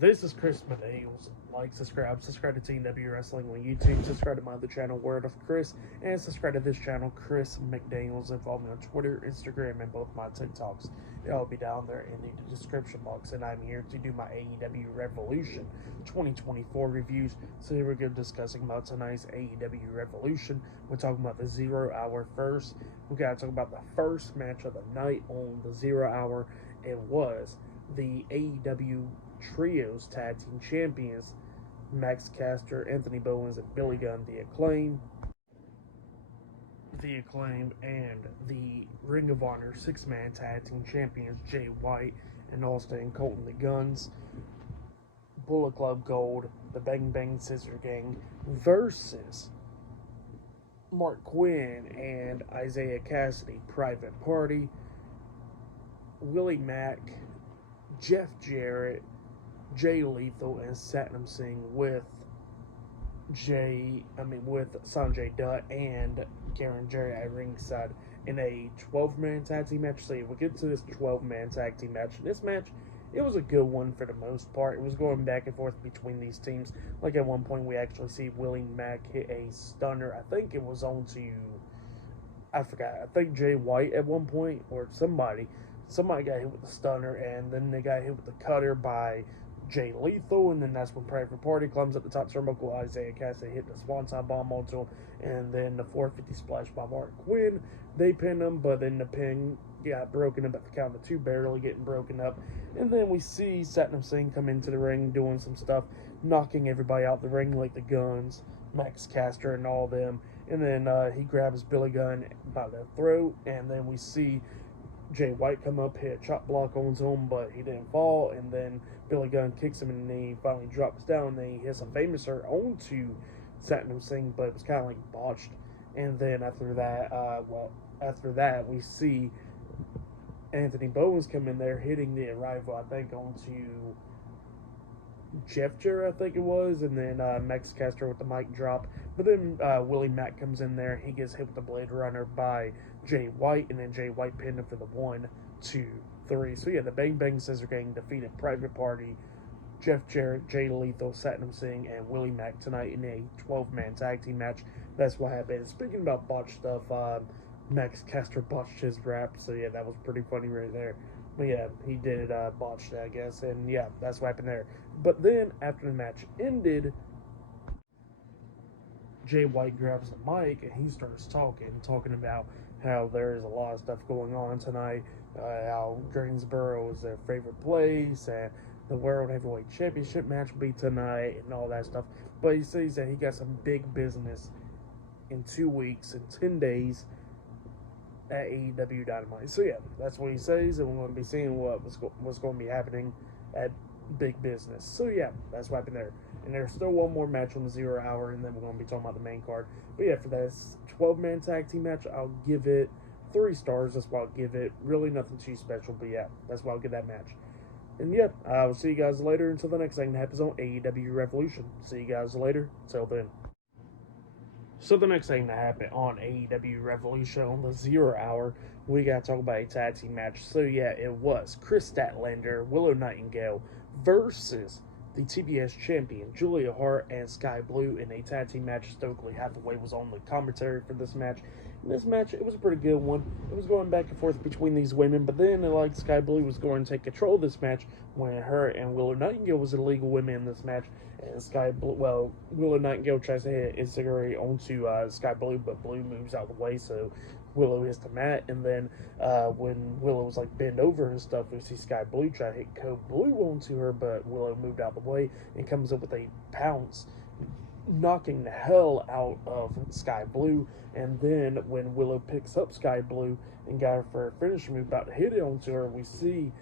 This is Chris Medales. Like, subscribe to TW Wrestling on YouTube, subscribe to my other channel, Word of Chris, and subscribe to this channel, Chris McDaniels, and follow me on Twitter, Instagram, and both my TikToks. They'll all be down there in the description box, and I'm here to do my AEW Revolution 2024 reviews. So here we're going to be discussing about tonight's AEW Revolution. We're talking about the 0 hour first. We got to talk about the first match of the night on the 0 hour. It was the AEW Trios Tag Team Champions, Max Caster, Anthony Bowens, and Billy Gunn, the Acclaim, and the Ring of Honor six-man tag team champions, Jay White and Austin Colton the Guns, Bullet Club Gold, the Bang Bang Scissor Gang, versus Mark Quinn and Isaiah Cassidy, Private Party, Willie Mack, Jeff Jarrett, Jay Lethal, and Satnam Singh with Sanjay Dutt and Karen Jarrett at ringside in a 12-man tag team match. So we'll get to this 12-man tag team match. This match, it was a good one for the most part. It was going back and forth between these teams. Like at one point, we actually see Willie Mack hit a stunner. I think it was onto, I forgot. I think Jay White at one point, or somebody got hit with the stunner, and then they got hit with the cutter by Jay Lethal, and then that's when Private Party climbs up the top turnbuckle. Isaiah Cassidy hit the swanton bomb onto him, and then the 450 splash by Mark Quinn. They pin him, but then the pin got broken up at the count of two, barely getting broken up. And then we see Satnam Singh come into the ring doing some stuff, knocking everybody out the ring like the Guns, Max Caster, and all them. And then he grabs Billy Gunn by the throat, and then we see Jay White come up, hit a chop block onto him, but he didn't fall, and then Billy Gunn kicks him, and then he finally drops down, and then he hits a famouser onto Satnam Singh, but it was kind of like botched. And then after that, we see Anthony Bowens come in there, hitting the Arrival, I think, onto Jeff Jarrett, I think it was, and then Max Caster with the mic drop. But then Willie Mack comes in there. He gets hit with the Blade Runner by Jay White, and then Jay White pinned him for the 1, 2, 3. So yeah, the Bang Bang Scissor Gang defeated Private Party, Jeff Jarrett, Jay Lethal, Satnam Singh, and Willie Mack tonight in a 12-man tag team match. That's what happened. Speaking about botched stuff, Max Caster botched his rap, so yeah, that was pretty funny right there. But yeah, he did botch that, I guess, and yeah, that's what happened there. But then, after the match ended, Jay White grabs the mic and he starts talking about how there's a lot of stuff going on tonight, how Greensboro is their favorite place, and the World Heavyweight Championship match will be tonight, and all that stuff. But he says that he got some big business in 2 weeks, in 10 days, at AEW Dynamite. So yeah, that's what he says, and we're going to be seeing what's going to be happening at Big Business. So yeah, that's what happened there. And there's still one more match on the 0 hour, and then we're going to be talking about the main card. But yeah, for this 12-man tag team match, I'll give it 3 stars. That's what I'll give it. Really nothing too special, but yeah, that's why I'll give that match. And yeah, I will see you guys later until the next thing that happens on AEW Revolution. See you guys later. Till then. So the next thing that happened on AEW Revolution on the 0 hour, we got to talk about a tag team match. So yeah, it was Chris Statlander, Willow Nightingale versus the TBS champion Julia Hart and Sky Blue in a tag team match. Stokely Hathaway was on the commentary for this match. In this match, it was a pretty good one. It was going back and forth between these women, but then Sky Blue was going to take control of this match when her and Willow Nightingale was the legal women in this match. And Willow Nightingale tries to hit Insiguri onto Sky Blue, but Blue moves out of the way, so Willow hits the mat. And then when Willow was like bent over and stuff, we see Sky Blue try to hit Code Blue onto her, but Willow moved out of the way and comes up with a pounce, knocking the hell out of Sky Blue. And then when Willow picks up Sky Blue and got her for a finisher move, about to hit it onto her, we see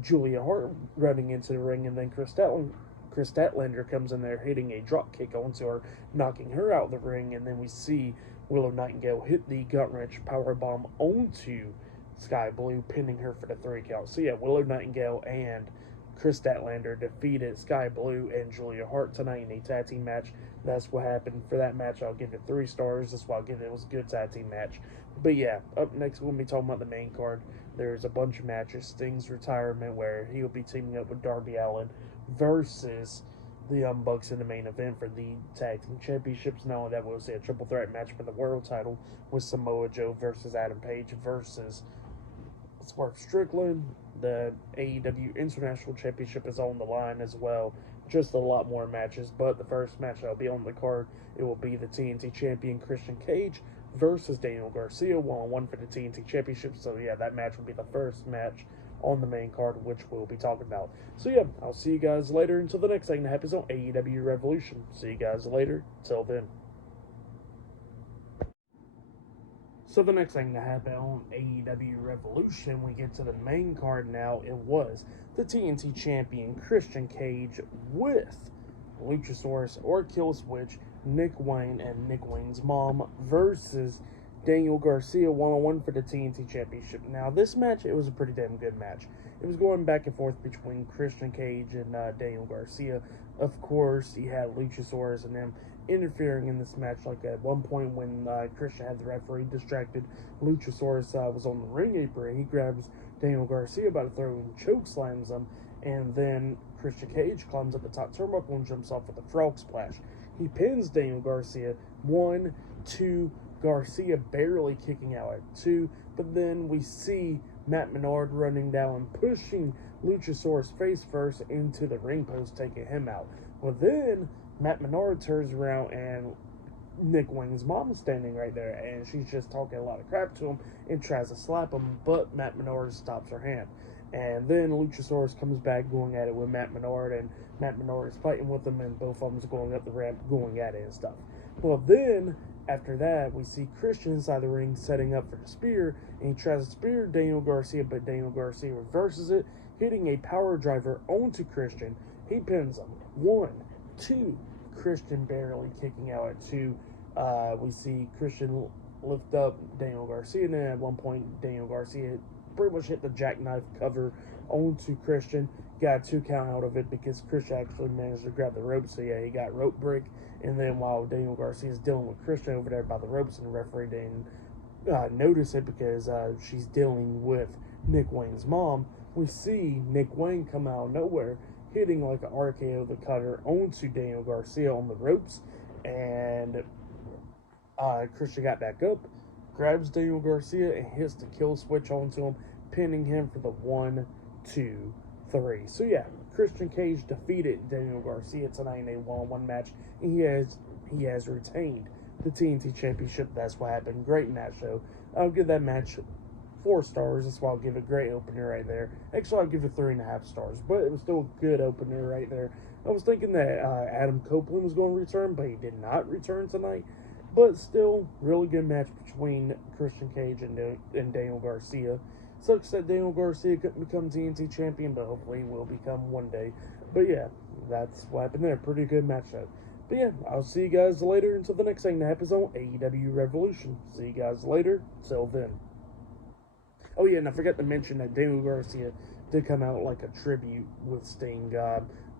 Julia Hart running into the ring, and then Chris Statlander comes in there hitting a drop kick onto her, knocking her out of the ring. And then we see Willow Nightingale hit the gut wrench power bomb onto Sky Blue, pinning her for the 3 count. So yeah, Willow Nightingale and Chris Statlander defeated Sky Blue and Julia Hart tonight in a tag team match. That's what happened. For that match, I'll give it 3 stars. That's why I'll give it. It was a good tag team match. But yeah, up next we'll be talking about the main card. There's a bunch of matches. Sting's retirement, where he'll be teaming up with Darby Allin versus the Young Bucks in the main event for the tag team championships. Not only that, we'll see a triple threat match for the world title with Samoa Joe versus Adam Page versus Swerve Strickland. The AEW International Championship is on the line as well. Just a lot more matches, but the first match that'll be on the card, it will be the TNT champion Christian Cage versus Daniel Garcia, 1-on-1 for the TNT Championship. So yeah, that match will be the first match on the main card, which we'll be talking about. So yeah, I'll see you guys later until the next thing that happens on AEW Revolution. See you guys later. Till then. So the next thing that happened on AEW Revolution, we get to the main card now. It was the TNT champion Christian Cage with Luchasaurus or Killswitch, Nick Wayne and Nick Wayne's mom versus Daniel Garcia, 1-on-1 for the TNT Championship. Now, this match, it was a pretty damn good match. It was going back and forth between Christian Cage and Daniel Garcia. Of course, he had Luchasaurus and them interfering in this match. Like at one point when Christian had the referee distracted, Luchasaurus was on the ring apron. He grabs Daniel Garcia by the throat and choke slams him. And then Christian Cage climbs up the top turnbuckle and jumps off with a frog splash. He pins Daniel Garcia. 1, 2, Garcia barely kicking out at 2, but then we see Matt Menard running down and pushing Luchasaurus face first into the ring post, taking him out. Well, then Matt Menard turns around and Nick Wayne's mom is standing right there, and she's just talking a lot of crap to him and tries to slap him, but Matt Menard stops her hand. And then Luchasaurus comes back going at it with Matt Menard, and Matt Menard is fighting with him, and both of them is going up the ramp, going at it and stuff. Well, then after that, we see Christian inside the ring setting up for the spear, and he tries to spear Daniel Garcia, but Daniel Garcia reverses it, hitting a power driver onto Christian. He pins him. 1, 2, Christian barely kicking out at 2. We see Christian lift up Daniel Garcia, and then at one point, Daniel Garcia pretty much hit the jackknife cover onto Christian. Got 2 count out of it because Christian actually managed to grab the rope. So yeah, he got rope break. And then while Daniel Garcia is dealing with Christian over there by the ropes, and the referee didn't notice it because she's dealing with Nick Wayne's mom, we see Nick Wayne come out of nowhere, hitting like an RKO the cutter onto Daniel Garcia on the ropes. And Christian got back up, grabs Daniel Garcia, and hits the kill switch onto him, pinning him for the 1, 2, 3. So yeah, Christian Cage defeated Daniel Garcia tonight in a 1-on-1 match, and he has retained the TNT Championship. That's what happened. Great match, though. I'll give that match 4 stars. That's why I'll give it a great opener right there. Actually, I'll give it 3.5 stars, but it was still a good opener right there. I was thinking that Adam Copeland was going to return, but he did not return tonight. But still, really good match between Christian Cage and Daniel Garcia. Sucks that Daniel Garcia couldn't become TNT champion, but hopefully he will become one day. But yeah, that's what happened there. Pretty good matchup. But yeah, I'll see you guys later until the next thing that happens on AEW Revolution. See you guys later. Till then. Oh yeah, and I forgot to mention that Daniel Garcia did come out like a tribute with Sting,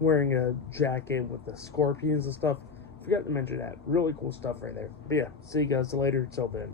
wearing a jacket with the scorpions and stuff. Forgot to mention that. Really cool stuff right there. But yeah, see you guys later. Till then.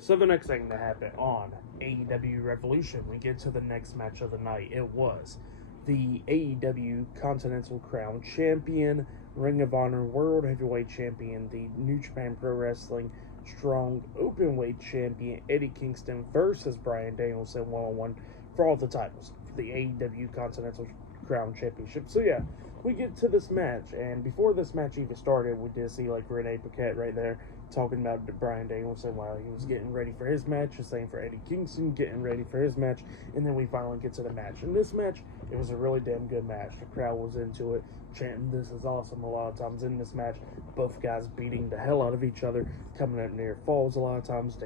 So the next thing that happened on AEW Revolution, we get to the next match of the night. It was the AEW Continental Crown Champion, Ring of Honor World Heavyweight Champion, the New Japan Pro Wrestling Strong Openweight Champion, Eddie Kingston versus Bryan Danielson 1-on-1 for all the titles for the AEW Continental Crown Championship. So yeah, we get to this match, and before this match even started, we did see like Renee Paquette right there talking about Bryan Danielson while he was getting ready for his match, the same for Eddie Kingston getting ready for his match, and then we finally get to the match. In this match, it was a really damn good match. The crowd was into it, chanting "This is awesome" a lot of times in this match. Both guys beating the hell out of each other, coming up near falls a lot of times.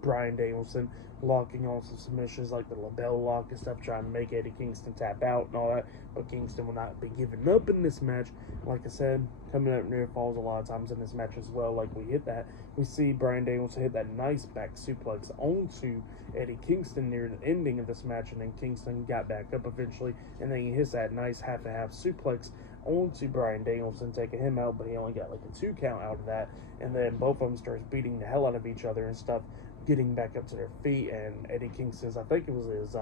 Bryan Danielson locking on some submissions like the label lock and stuff, trying to make Eddie Kingston tap out and all that. But Kingston will not be giving up in this match. Like I said, coming up near falls a lot of times in this match as well. Like we see Bryan Danielson hit that nice back suplex onto Eddie Kingston near the ending of this match, and then Kingston got back up eventually, and then he hits that nice half-and-half suplex onto Bryan Danielson, taking him out, but he only got like a 2 count out of that, and then both of them starts beating the hell out of each other and stuff, getting back up to their feet, and Eddie Kingston's, I think it was his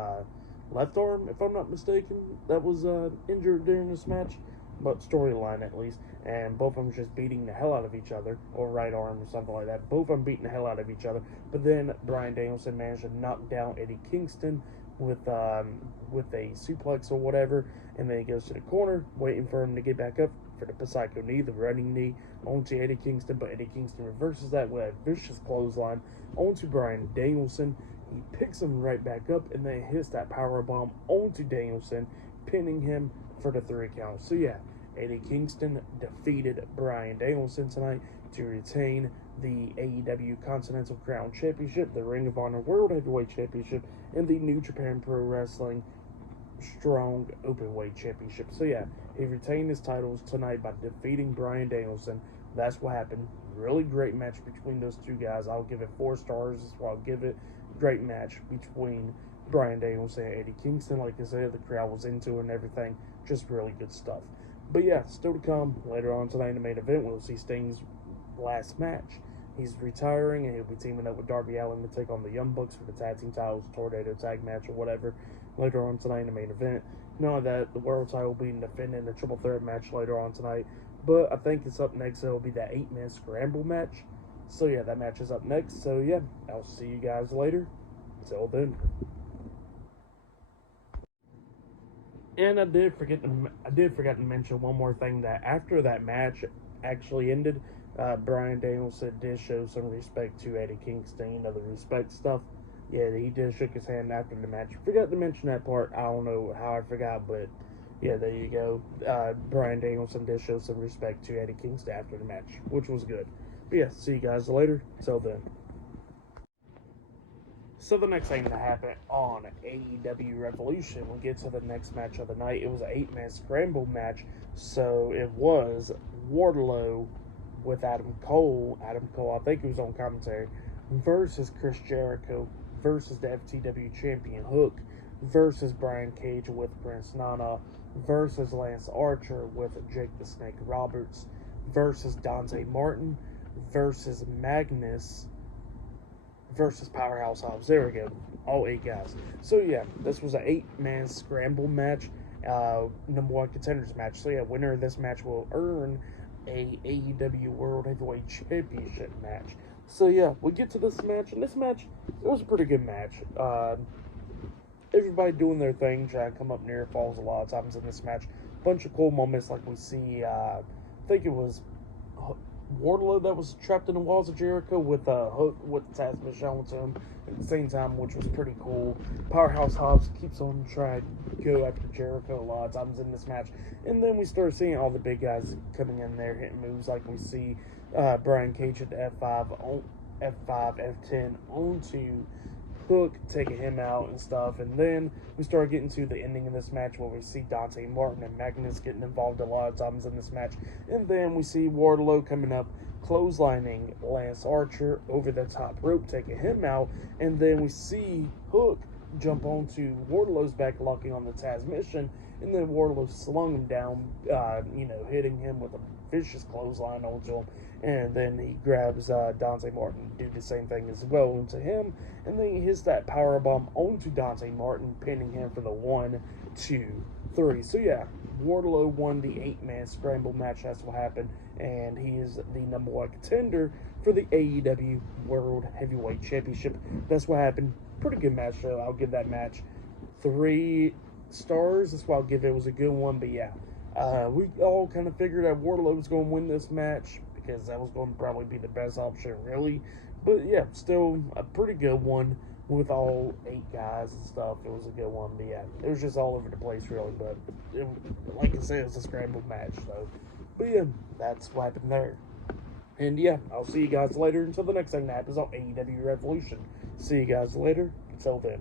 left arm, if I'm not mistaken, that was injured during this match, but storyline at least, and both of them just beating the hell out of each other, or right arm or something like that, both of them beating the hell out of each other, but then Bryan Danielson managed to knock down Eddie Kingston with a suplex or whatever, and then he goes to the corner, waiting for him to get back up for the Psycho knee, the running knee, onto Eddie Kingston, but Eddie Kingston reverses that with a vicious clothesline onto Bryan Danielson. He picks him right back up, and then hits that power bomb onto Danielson, pinning him for the 3 count. So yeah, Eddie Kingston defeated Bryan Danielson tonight to retain the AEW Continental Crown Championship, the Ring of Honor World Heavyweight Championship, and the New Japan Pro Wrestling Strong Openweight Championship. So yeah, he retained his titles tonight by defeating Bryan Danielson. That's what happened. Really great match between those two guys. I'll give it 4 stars. That's why I'll give it. Great match between Bryan Danielson and Eddie Kingston. Like I said, the crowd was into it and everything. Just really good stuff. But yeah, still to come later on tonight in the main event, we'll see Sting's last match. He's retiring, and he'll be teaming up with Darby Allin to take on the Young Bucks for the tag team titles, tornado tag match or whatever, later on tonight in the main event. None of that, the world title will be defended in the triple threat match later on tonight. But I think it's up next, it'll be that 8-man scramble match. So yeah, that match is up next. So yeah, I'll see you guys later. Until then. And I did forget to mention one more thing, that after that match actually ended, Bryan Danielson did show some respect to Eddie Kingston, you know, the respect stuff. Yeah, he did shook his hand after the match. Forgot to mention that part. I don't know how I forgot, but yeah, there you go. Bryan Danielson did show some respect to Eddie Kingston after the match, which was good. But yeah, see you guys later. Till then. So the next thing that happened on AEW Revolution, we'll get to the next match of the night. It was an 8-man scramble match. So it was Wardlow with Adam Cole, I think he was on commentary, versus Chris Jericho, versus the FTW champion Hook, versus Brian Cage with Prince Nana, versus Lance Archer with Jake the Snake Roberts, versus Dante Martin, versus Magnus, versus Powerhouse Hobbs. There we go. All 8 guys. So yeah, this was an 8-man scramble match, number 1 contenders match. So yeah, winner of this match will earn a AEW World Heavyweight Championship match. So yeah, we get to this match, and this match, it was a pretty good match. Everybody doing their thing, trying to come up near falls a lot of times in this match. Bunch of cool moments, like we see, I think it was Wardlow that was trapped in the walls of Jericho with a Hook with the Taz shown to him at the same time, which was pretty cool. Powerhouse Hobbs keeps on trying to go after Jericho a lot of times in this match. And then we start seeing all the big guys coming in there hitting moves, like we see Brian Cage at the F5, F10 onto Hook, taking him out and stuff. And then we start getting to the ending of this match, where we see Dante Martin and Magnus getting involved a lot of times in this match. And then we see Wardlow coming up, clotheslining Lance Archer over the top rope, taking him out. And then we see Hook jump onto Wardlow's back, locking on the transmission. And then Wardlow slung him down, hitting him with a vicious clothesline onto him. And then he grabs Dante Martin, do the same thing as well onto him. And then he hits that powerbomb onto Dante Martin, pinning him for the 1, 2, 3. So yeah, Wardlow won the 8-man scramble match. That's what happened. And he is the number 1 contender for the AEW World Heavyweight Championship. That's what happened. Pretty good match, though. I'll give that match 3 stars. That's why I'll give it. It was a good one. But yeah, we all kind of figured that Wardlow was going to win this match, because that was going to probably be the best option, really. But yeah, still a pretty good one with all 8 guys and stuff. It was a good one. But yeah, it was just all over the place, really. But like I said, it was a scrambled match, so. But yeah, that's what happened there. And yeah, I'll see you guys later until the next thing that happens on AEW Revolution. See you guys later. Until then.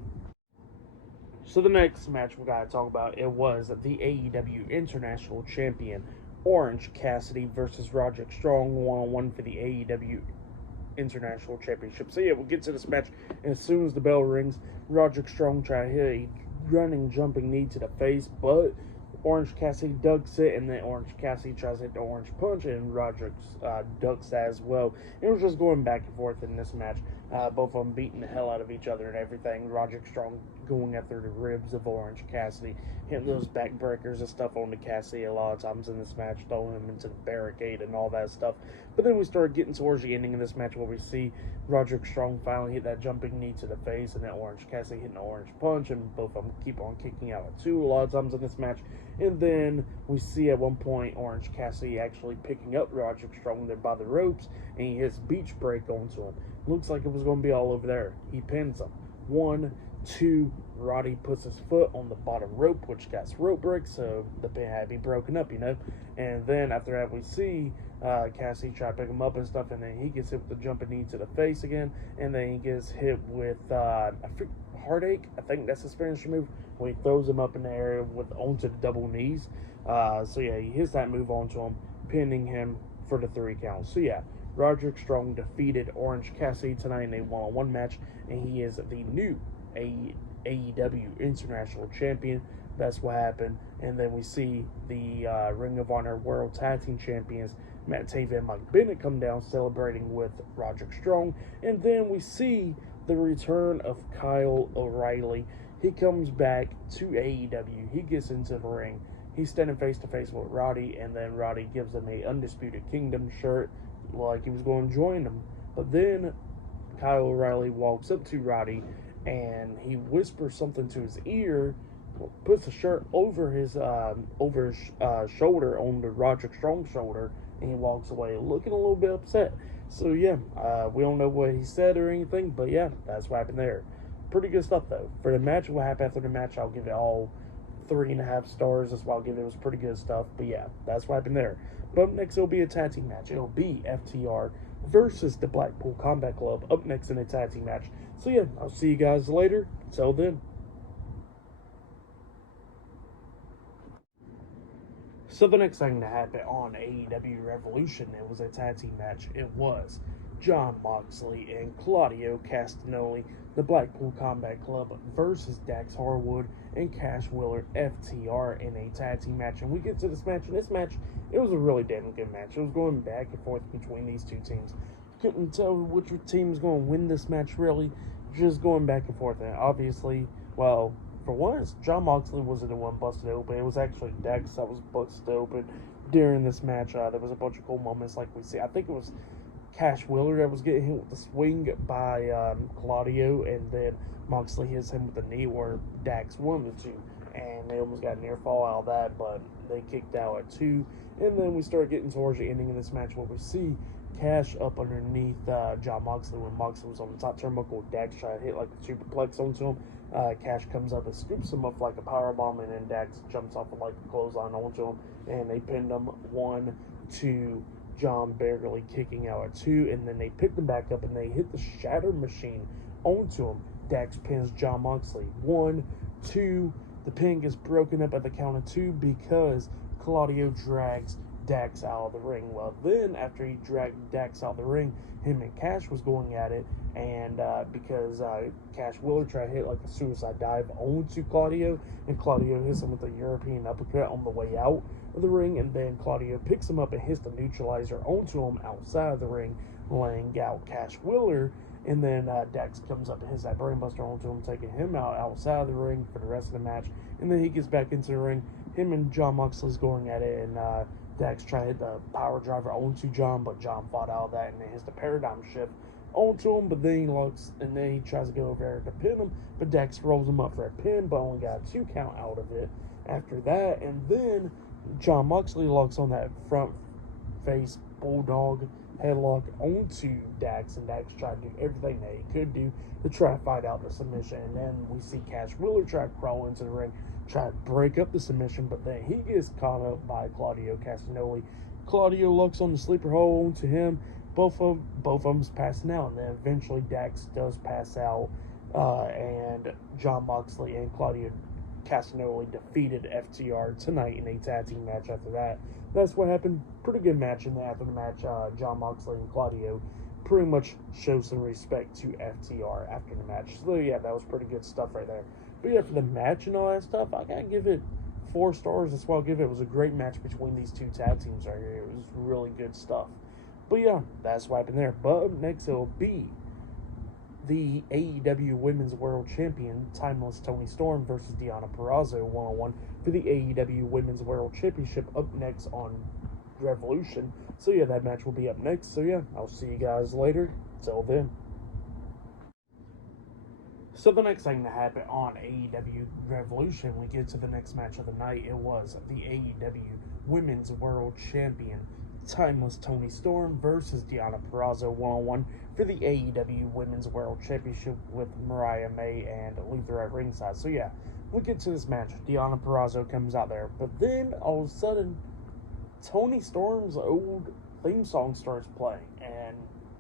So the next match we gotta talk about, it was the AEW International Champion Orange Cassidy versus Roderick Strong, 1-on-1 for the AEW International Championship. So yeah, we'll get to this match, and as soon as the bell rings, Roderick Strong try to hit a running jumping knee to the face, but Orange Cassidy ducks it, and then Orange Cassidy tries to hit the orange punch, and Roderick ducks that as well. It was just going back and forth in this match. Both of them beating the hell out of each other and everything. Roderick Strong going after the ribs of Orange Cassidy, hitting those backbreakers and stuff on the Cassidy a lot of times in this match, throwing him into the barricade and all that stuff. But then we started getting towards the ending of this match where we see Roderick Strong finally hit that jumping knee to the face, and then Orange Cassidy hitting the orange punch, and both of them keep on kicking out at 2 a lot of times in this match. And then we see at one point Orange Cassidy actually picking up Roderick Strong there by the ropes, and he hits beach break onto him. Looks like it was going to be all over there. He pins him. 1, 2, Roddy puts his foot on the bottom rope, which got rope break, so the pin had to be broken up, And then after that, we see Cassidy try to pick him up and stuff, and then he gets hit with the jumping knee to the face again, and then he gets hit with heartache. I think that's his finisher move, when he throws him up in the air onto the double knees. So yeah, he hits that move onto him, pinning him for the 3 count. So yeah, Roderick Strong defeated Orange Cassidy tonight in a 1-on-1 match, and he is the new AEW International Champion. That's what happened. And then we see the Ring of Honor World Tag Team Champions, Matt Taven and Mike Bennett, come down celebrating with Roderick Strong. And then we see the return of Kyle O'Reilly. He comes back to AEW. He gets into the ring. He's standing face to face with Roddy, and then Roddy gives him a Undisputed Kingdom shirt, like he was going to join him. But then Kyle O'Reilly walks up to Roddy, and he whispers something to his ear, puts the shirt over his shoulder, on the Roderick Strong shoulder, and he walks away looking a little bit upset. So yeah, we don't know what he said or anything, but yeah, that's what happened there. Pretty good stuff though. For the match, what happened after the match, I'll give it all 3.5 stars. That's why I'll give it. It was pretty good stuff. But yeah, that's what happened there. But up next, it'll be a tag team match. It'll be FTR versus the Blackpool Combat Club up next in a tag team match. So yeah, I'll see you guys later. Till then. So the next thing to happen on AEW Revolution, it was a tag team match. It was Jon Moxley and Claudio Castagnoli, the Blackpool Combat Club, versus Dax Harwood and Cash Wheeler, FTR, in a tag team match. And we get to this match, and this match, it was a really damn good match. It was going back and forth between these two teams. Couldn't tell which team was going to win this match, really. Just going back and forth. And obviously, well, for once, Jon Moxley wasn't the one busted open. It was actually Dax that was busted open during this match. There was a bunch of cool moments like we see. I think it was Cash Wheeler that was getting hit with the swing by Claudio, and then Moxley hits him with the knee where Dax won the 2. And they almost got a near fall out of that, but they kicked out at 2. And then we start getting towards the ending of this match where we see Cash up underneath Jon Moxley when Moxley was on the top turnbuckle. Dax tried to hit like a superplex onto him. Cash comes up and scoops him up like a powerbomb, and then Dax jumps off of like a clothesline onto him, and they pinned him 1, 2. John barely kicking out at 2, and then they picked him back up and they hit the Shatter Machine onto him. Dax pins Jon Moxley 1, 2. The pin gets broken up at the count of 2 because Claudio drags Dax out of the ring. Well, then after he dragged Dax out of the ring, him and Cash was going at it, and because Cash Wheeler tried to hit like a suicide dive onto Claudio, and Claudio hits him with a European uppercut on the way out of the ring, and then Claudio picks him up and hits the neutralizer onto him outside of the ring, laying out Cash Wheeler. And then Dax comes up and hits that brainbuster onto him, taking him out outside of the ring for the rest of the match. And then he gets back into the ring. Him and Jon Moxley's going at it, and Dax tried to hit the power driver onto John, but John fought out of that, and then hits the paradigm shift onto him. But then he looks, and then he tries to go over there to pin him, but Dax rolls him up for a pin, but only got a 2 count out of it after that. And then Jon Moxley locks on that front face bulldog headlock onto Dax, and Dax tried to do everything that he could do to try to fight out the submission. And then we see Cash Wheeler try to crawl into the ring, try to break up the submission, but then he gets caught up by Claudio Castagnoli. Claudio looks on the sleeper hole onto him. Both of them's passing out, and then eventually Dax does pass out and John Moxley and Claudio Castagnoli defeated FTR tonight in a tag team match after that. That's what happened. Pretty good match after the match. John Moxley and Claudio pretty much show some respect to FTR after the match. So yeah, that was pretty good stuff right there. But yeah, for the match and all that stuff, I gotta give it 4 stars. That's what I'll give it. It was a great match between these two tag teams right here. It was really good stuff. But yeah, that's what happened there. But up next, it'll be the AEW Women's World Champion, Timeless Toni Storm versus Deonna Purrazzo one-on-one for the AEW Women's World Championship up next on Revolution. So yeah, that match will be up next. So yeah, I'll see you guys later. Till then. So the next thing to happen on AEW Revolution, we get to the next match of the night. It was the AEW Women's World Champion, Timeless Toni Storm versus Deonna Purrazzo one-on-one for the AEW Women's World Championship with Mariah May and Luther at ringside. So yeah, we get to this match. Deonna Purrazzo comes out there, but then all of a sudden, Toni Storm's old theme song starts playing, and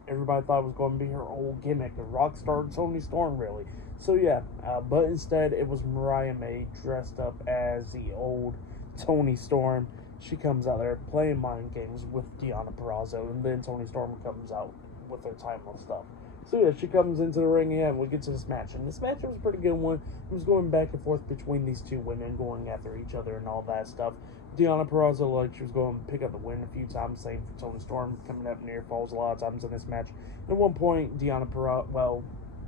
everybody thought it was going to be her old gimmick, the rock star Toni Storm, really. So yeah, but instead it was Mariah May dressed up as the old Toni Storm. She comes out there playing mind games with Deonna Purrazzo, and then Toni Storm comes out with her timeless stuff. So yeah, she comes into the ring, and we get to this match. And this match was a pretty good one. It was going back and forth between these two women, going after each other and all that stuff. Deonna Purrazzo, like, she was going to pick up the win a few times, same for Toni Storm, coming up near falls a lot of times in this match. At one point,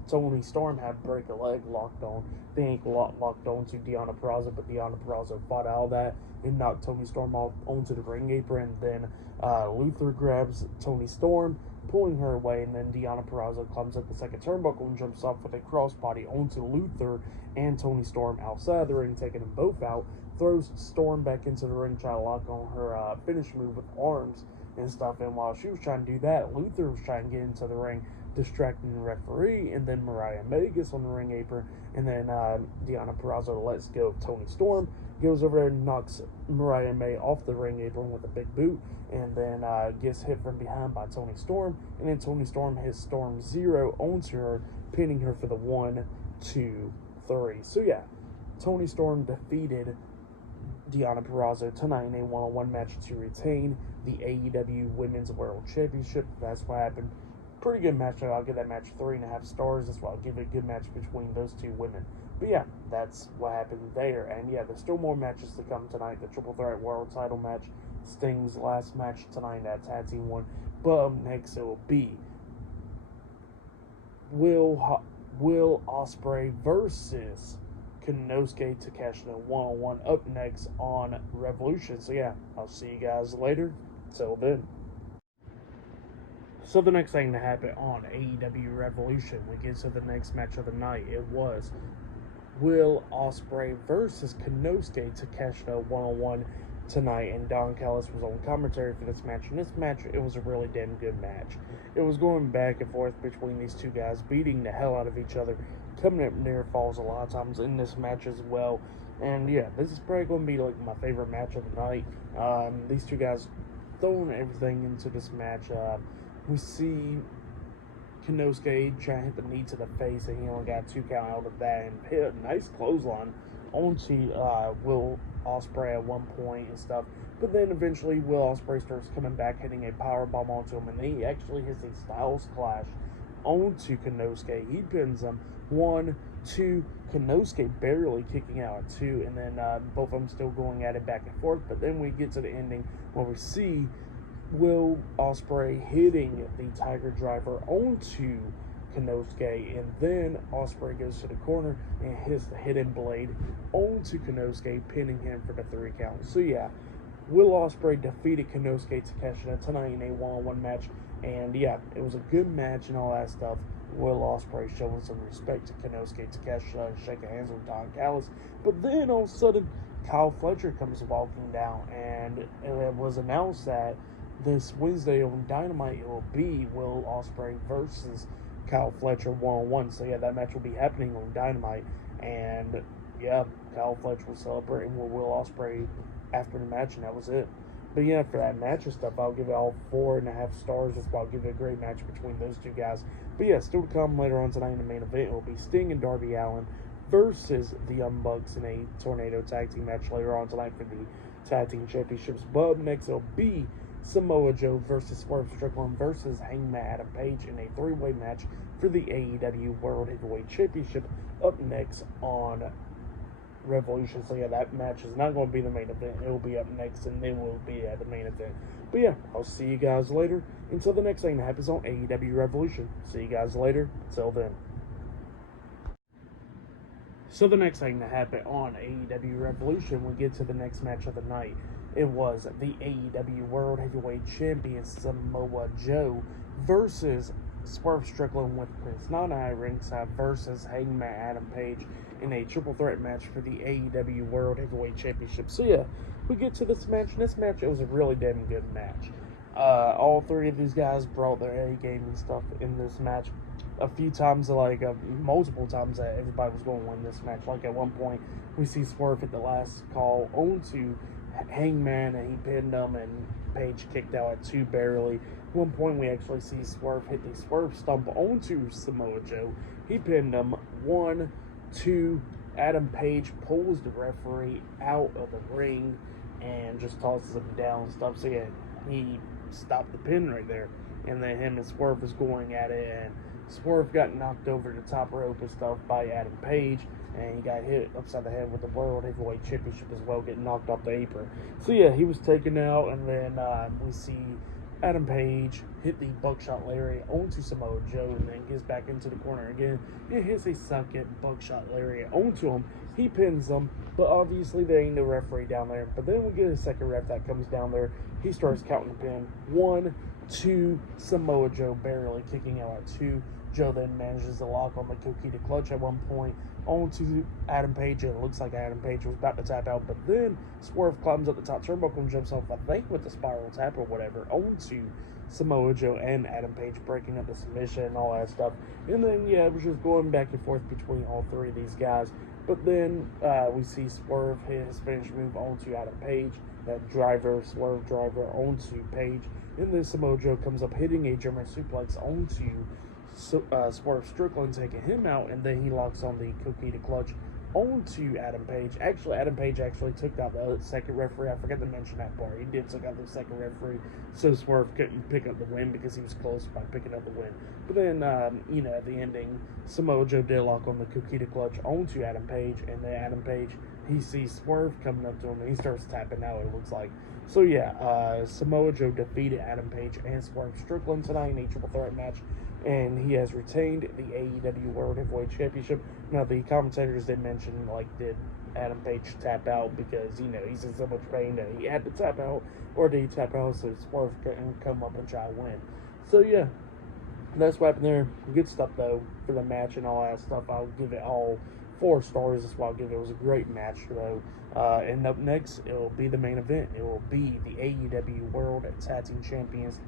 Toni Storm had break a leg locked on. They ain't locked on to Deonna Purrazzo, but Deonna Purrazzo fought out of that and knocked Toni Storm off onto the ring apron. Then Luther grabs Toni Storm, pulling her away, and then Deonna Purrazzo comes up the second turnbuckle and jumps off with a crossbody onto Luther and Toni Storm outside of the ring, taking them both out. Throws Storm back into the ring, trying to lock on her finish move with arms and stuff. And while she was trying to do that, Luther was trying to get into the ring, distracting the referee, and then Mariah May gets on the ring apron, and then Deonna Purrazzo lets go of Toni Storm, goes over there and knocks Mariah May off the ring apron with a big boot, and then gets hit from behind by Toni Storm, and then Toni Storm hits Storm Zero onto her, pinning her for the 1, 2, 3. So yeah, Toni Storm defeated Deonna Purrazzo tonight in a one-on-one match to retain the AEW Women's World Championship. That's what happened. Pretty good match. I'll give that match 3.5 stars. That's why I'll give it a good match between those two women. But yeah, that's what happened there. And yeah, there's still more matches to come tonight. The Triple Threat World Title match, Sting's last match tonight, that tag team one. But up next it will be Will Ospreay versus Konosuke Takeshita one-on-one up next on Revolution. So yeah, I'll see you guys later. Till then. So the next thing to happen on AEW Revolution, we get to the next match of the night. It was Will Ospreay versus Konosuke Takeshita one-on-one tonight, and Don Callis was on commentary for this match. And this match, it was a really damn good match. It was going back and forth between these two guys, beating the hell out of each other, coming up near falls a lot of times in this match as well. And yeah, this is probably going to be like my favorite match of the night. These two guys throwing everything into this match. We see Konosuke trying to hit the knee to the face, and he only got 2 count out of that, and hit a nice clothesline onto Will Ospreay at one point and stuff. But then eventually Will Ospreay starts coming back, hitting a powerbomb onto him, and then he actually hits a Styles Clash onto Konosuke. He pins him 1, 2, Konosuke barely kicking out at 2, and then both of them still going at it back and forth. But then we get to the ending where we see Will Ospreay hitting the Tiger Driver onto Konosuke, and then Ospreay goes to the corner and hits the Hidden Blade onto Konosuke, pinning him for the 3 count. So yeah, Will Ospreay defeated Konosuke Takeshita tonight in a one-on-one match, and yeah, it was a good match and all that stuff. Will Ospreay showing some respect to Konosuke Takeshita and shaking hands with Don Callis, but then all of a sudden Kyle Fletcher comes walking down, and it was announced that this Wednesday on Dynamite it will be Will Ospreay versus Kyle Fletcher one-on-one. So yeah, that match will be happening on Dynamite, and yeah, Kyle Fletcher was celebrating with Will Ospreay after the match, and that was it. But yeah, for that match and stuff, I'll give it all 4.5 stars. Just I'll give it a great match between those two guys. But yeah, still to come later on tonight in the main event, it will be Sting and Darby Allin versus the Young Bucks in a tornado tag team match later on tonight for the tag team championships. But up next, it'll be Samoa Joe versus Swerve Strickland versus Hangman Adam Page in a three-way match for the AEW World Heavyweight Championship up next on Revolution. So yeah, that match is not going to be the main event. It will be up next, and then we'll be at the main event. But yeah, I'll see you guys later. Until the next thing that happens on AEW Revolution. See you guys later. Till then. So the next thing that happened on AEW Revolution, we get to the next match of the night. It was the AEW World Heavyweight Champion Samoa Joe versus Swerve Strickland with Prince Nana at ringside versus Hangman Adam Page in a triple threat match for the AEW World Heavyweight Championship. So yeah, we get to this match. In this match, it was a really damn good match. All three of these guys brought their A game and stuff in this match. A few times, multiple times that everybody was going to win this match. Like at one point, we see Swerve hit the last call onto Hangman and he pinned him, and Page kicked out at 2 barely. At one point, we actually see Swerve hit the Swerve stomp onto Samoa Joe. He pinned him 1, 2. Adam Page pulls the referee out of the ring and just tosses him down and stuff. So yeah, he stopped the pin right there. And then him and Swerve was going at it, and Swerve got knocked over the top rope and stuff by Adam Page, and he got hit upside the head with the World Heavyweight Championship as well, getting knocked off the apron. So yeah, he was taken out, and then we see Adam Page hit the buckshot lariat onto Samoa Joe, and then gets back into the corner again and hits a second buckshot lariat onto him. He pins him, but obviously there ain't no referee down there. But then we get a second ref that comes down there. He starts counting the pin. 1, 2, Samoa Joe barely kicking out at 2. Joe then manages to lock on the Kokita clutch at one point onto Adam Page. It looks like Adam Page was about to tap out, but then Swerve climbs up the top turnbuckle and jumps off, I think with the spiral tap or whatever, onto Samoa Joe and Adam Page, breaking up the submission and all that stuff. And then, yeah, it was just going back and forth between all three of these guys. But then we see Swerve hit his finish move onto Adam Page, that Swerve driver onto Page. And then Samoa Joe comes up hitting a German suplex onto Swerve Strickland, taking him out, and then he locks on the Kokita clutch onto Adam Page. Actually, Adam Page actually took out the second referee. I forgot to mention that part. He did take out the second referee, so Swerve couldn't pick up the win because he was close by picking up the win. But then, at the ending, Samoa Joe did lock on the Kokita clutch onto Adam Page, and then Adam Page, he sees Swerve coming up to him, and he starts tapping out, it looks like. So yeah, Samoa Joe defeated Adam Page and Swerve Strickland tonight in a triple threat match, and he has retained the AEW World Heavyweight Championship. Now, the commentators did mention, did Adam Page tap out because, he's in so much pain that he had to tap out, or did he tap out so Swerve couldn't come up and try to win? So, yeah, that's what happened there. Good stuff, though, for the match and all that stuff. I'll give it all 4 stars. That's why I'll give it. It was a great match, though. And up next, it will be the main event. It will be the AEW World Tag Team Champions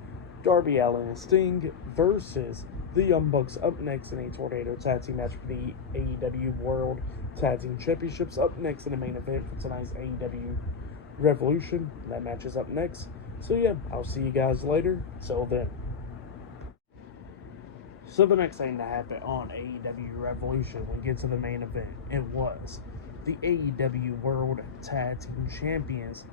Darby Allin and Sting versus the Young Bucks up next in a tornado tag team match for the AEW World Tag Team Championships. Up next in the main event for tonight's AEW Revolution. That match is up next. So yeah, I'll see you guys later. Till then. So the next thing that happened on AEW Revolution, when we get to the main event, it was the AEW World Tag Team Champions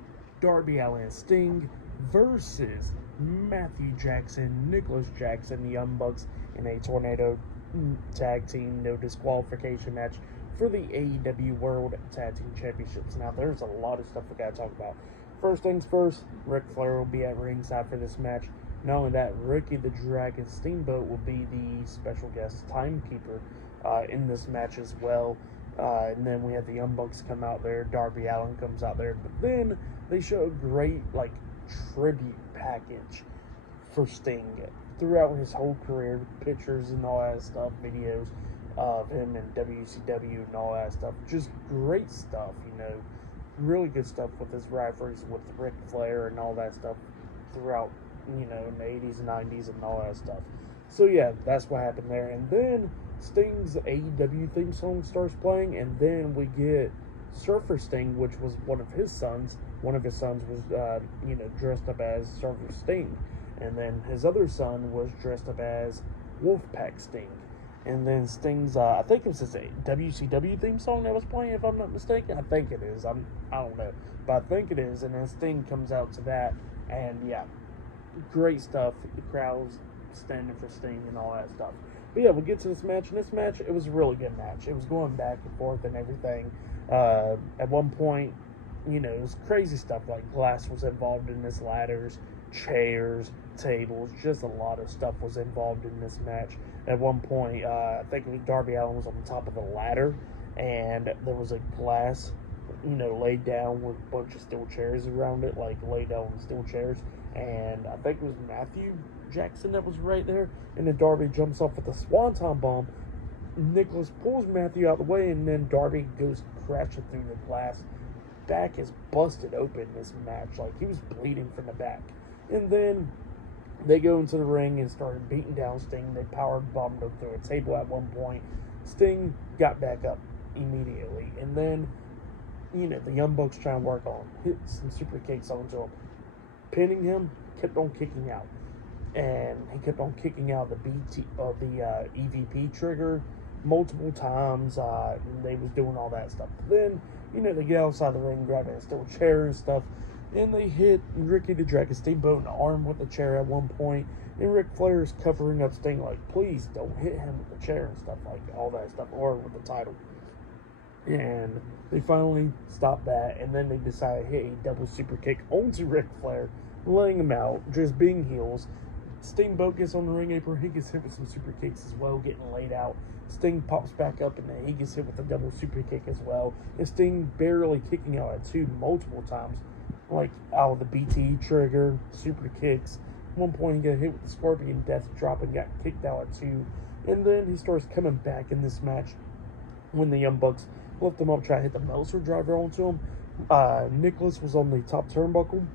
Darby Allin and Sting versus Matthew Jackson, Nicholas Jackson, the Young Bucks in a tornado tag team no disqualification match for the AEW World Tag Team Championships. Now, there's a lot of stuff we gotta talk about. First things first, Ric Flair will be at ringside for this match. Not only that, Ricky the Dragon Steamboat will be the special guest timekeeper in this match as well. And then we have the Young Bucks come out there. Darby Allin comes out there. But then they show a great, tribute package for Sting throughout his whole career, pictures and all that stuff, videos of him in WCW and all that stuff. Just great stuff, really good stuff with his rivalries with Ric Flair and all that stuff throughout, in the 80s and 90s and all that stuff. So yeah, that's what happened there. And then Sting's AEW theme song starts playing, and then we get Surfer Sting, which was one of his sons. One of his sons was, dressed up as Surfer Sting. And then his other son was dressed up as Wolfpack Sting. And then Sting's, I think it was his WCW theme song that was playing, if I'm not mistaken. I think it is. I don't know. But I think it is. And then Sting comes out to that. And, yeah, great stuff. The crowd's standing for Sting and all that stuff. But, yeah, we'll get to this match. And this match, it was a really good match. It was going back and forth and everything. At one point, it was crazy stuff. Like, glass was involved in this, ladders, chairs, tables, just a lot of stuff was involved in this match. At one point, I think it was Darby Allin was on the top of the ladder, and there was a glass, laid down with a bunch of steel chairs around it, like laid down on steel chairs, and I think it was Matthew Jackson that was right there, and then Darby jumps off with a swanton bomb. Nicholas pulls Matthew out of the way, and then Darby goes crashing through the glass. Back is busted open in this match, like he was bleeding from the back. And then they go into the ring and started beating down Sting. They power bombed him through a table at one point. Sting got back up immediately. And then, the Young Bucks trying to work on hit some super kicks onto him. Pinning him, kept on kicking out. And he kept on kicking out the EVP trigger multiple times. They was doing all that stuff. Then, they get outside the ring, grabbing a steel chair and stuff. And they hit Ricky the Dragon Steamboat in the arm with the chair at one point. And Ric Flair is covering up Sting like, please don't hit him with the chair and stuff, like all that stuff, or with the title. And they finally stop that, and then they decide to hit a double super kick onto Ric Flair, laying him out, just being heels. Steamboat gets on the ring apron, he gets hit with some super kicks as well, getting laid out. Sting pops back up, and then he gets hit with a double super kick as well. And Sting barely kicking out at two multiple times, like out of the BT trigger, super kicks. At one point, he got hit with the Scorpion Death Drop and got kicked out at two. And then he starts coming back in this match when the Young Bucks lift him up, try to hit the Meltzer driver onto him. Nicholas was on the top turnbuckle.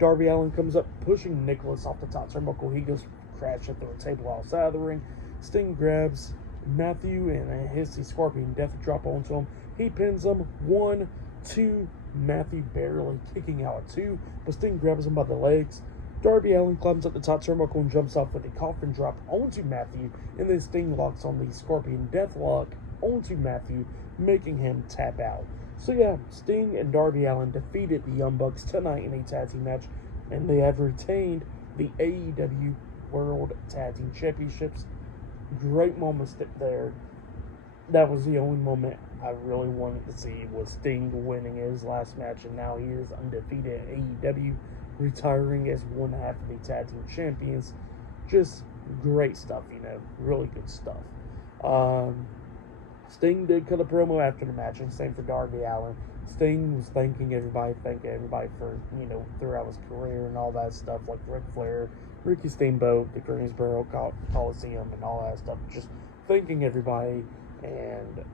Darby Allin comes up, pushing Nicholas off the top turnbuckle. He goes crashing through a table outside of the ring. Sting grabs Matthew and hits the Scorpion Death Drop onto him. He pins him. 1, 2. Matthew barely kicking out at two, but Sting grabs him by the legs. Darby Allin climbs up the top turnbuckle and jumps off with a coffin drop onto Matthew, and then Sting locks on the Scorpion Death Lock onto Matthew, making him tap out. So yeah, Sting and Darby Allin defeated the Young Bucks tonight in a tag team match, and they have retained the AEW World Tag Team Championships. Great moments there. That was the only moment I really wanted to see, was Sting winning his last match, and now he is undefeated at AEW, retiring as one half of the tag team champions. Just great stuff, really good stuff. Sting did cut a promo after the match, and same for Darby Allin. Sting was thanking everybody for, throughout his career and all that stuff, like Ric Flair, Ricky Steamboat, the Greensboro Coliseum, and all that stuff. Just thanking everybody. And,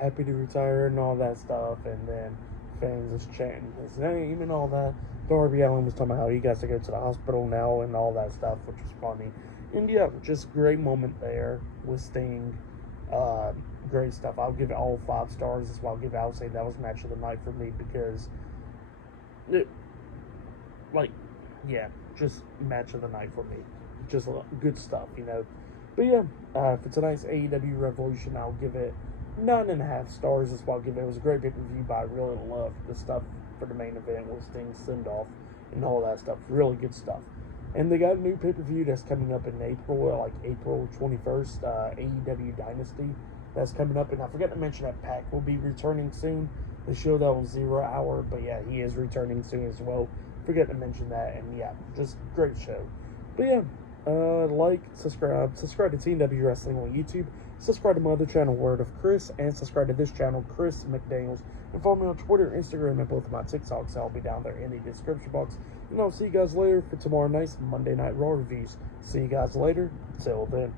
happy to retire and all that stuff. And then fans is chanting his name and all that. Darby Allin was talking about how he got to go to the hospital now and all that stuff, which was funny. And yeah, just a great moment there with Sting. Great stuff. I'll give it all 5 stars. That's why I'll say that was match of the night for me, because just match of the night for me. Just good stuff, But yeah, for tonight's AEW Revolution, I'll give it 9.5 stars. That's why I'll give it. It was a great pay-per-view, but I really loved the stuff for the main event with Sting's send-off and all that stuff. Really good stuff. And they got a new pay-per-view that's coming up in April, like April 21st, AEW Dynasty. That's coming up, and I forgot to mention that Pac will be returning soon. They showed that on 0 Hour, but yeah, he is returning soon as well. Forget to mention that, and yeah, just great show. But yeah, subscribe to Team W Wrestling on YouTube, subscribe to my other channel, Word of Chris, and subscribe to this channel, Chris McDaniels, and follow me on Twitter, Instagram, and both of my TikToks. I'll be down there in the description box, and I'll see you guys later for tomorrow night's Monday Night Raw reviews. See you guys later. Till then.